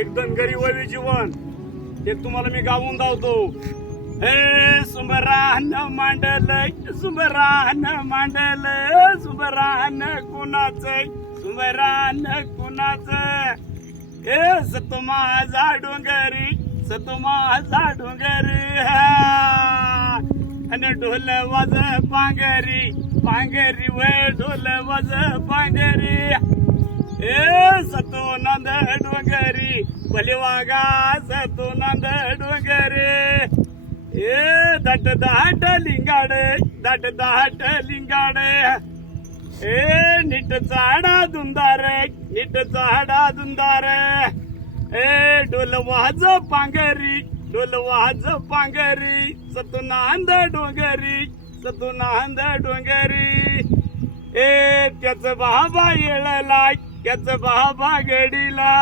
एक धनगरी वैवी जीवन एक तुम्हाला मी गाऊन धावतो. हे सुंबरान मांडलय सुंबरान मांडलय सुंबरान कुणाचं सुंबरान कुणाचं हे सतो माझा डोंगरी सतो माझा डोंगरी आणि ढोल वाज पांगरी पांगरी वे ढोल वाज पांगरी ए सतो नंद डोंगरी बलिवागा सतो नंद डोंगरी ए दाट दाट लिंगाडे दाट दाट लिंगाडे ए नीट झाडा दुंदारे नीट झाडा दुंदारे ए डोल वाज पांगरी डोल वाज पांगरी सतुनांद डोंगरी सतुनांद डोंगरी ए त्याच बाबा येळला त्याच बाबा गडीला